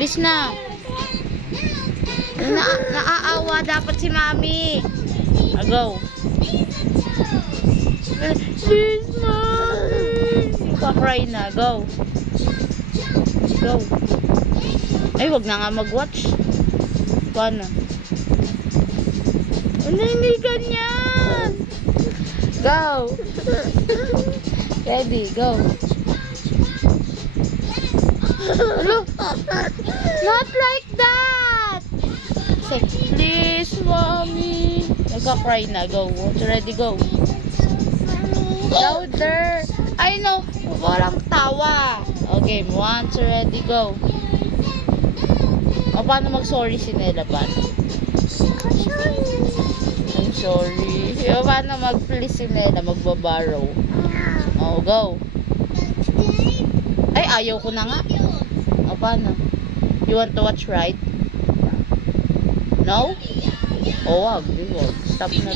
Please na. Naaawa dapat si Mami. Go. Please, Mami. Kakry na. Go. Go. Ay, wag na nga mag-watch. Paano? Ano, hindi ganyan. Go. Ready, go. Hello? Not like that. Say, please, Mommy. Nagka-cry na. Go. Ready, go. Louder. I know. Walang tawa. Okay, 1, 2, ready, go. O, paano mag-sorry si Nela? Paano? I'm sorry. O, paano mag-please si Nela? Magbabarrow. O, go. Ay, ayaw ko na nga. O, paano? You want to watch, right? No? O, wag. Stop na.